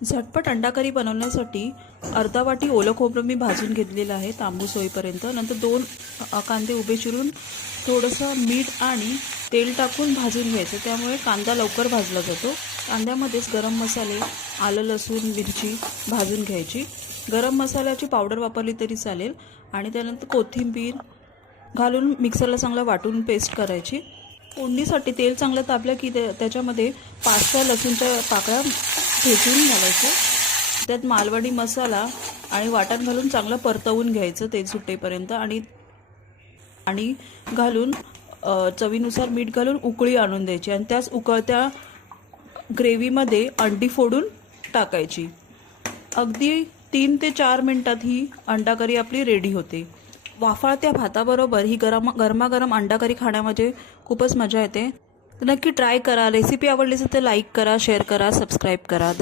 झटपट अंडा करी बनवण्यासाठी अर्धा वाटी ओलं खोबरं मी भाजून घेतलेलं आहे तांबूस होईपर्यंत. नंतर 2 कांदे उभे चिरून थोडंसं मीठ आणि तेल टाकून भाजून घ्यायचं, त्यामुळे कांदा लवकर भाजला जातो. कांद्यामध्येच गरम मसाले, आलं लसूण मिरची भाजून घ्यायची. गरम मसाल्याची पावडर वापरली तरी चालेल. आणि त्यानंतर कोथिंबीर घालून मिक्सरला चांगलं वाटून पेस्ट करायची. फोडणीसाठी तेल चांगलं तापलं की त्याच्यामध्ये 5-6 लसूणच्या पाकळ्या ठेचून घालायचं. त्यात मालवणी मसाला आणि वाटण घालून चांगलं परतवून घ्यायचं तेल सुटेपर्यंत. आणि घालून चवीनुसार मीठ घालून उकळी आणून द्यायची. आणि त्याच उकळत्या ग्रेव्हीमध्ये अंडी फोडून टाकायची. अगदी 3 ते 4 मिनिटात ही अंडा करी आपली रेडी होते. वाफाळत्या भाताबरोबर ही गरमागरम अंडा करी खाण्यामध्ये खूपच मजा येते. नक्की ट्राय करा. रेसिपी आवडली असेल तर लाईक करा, शेअर करा, सबस्क्राईब करा.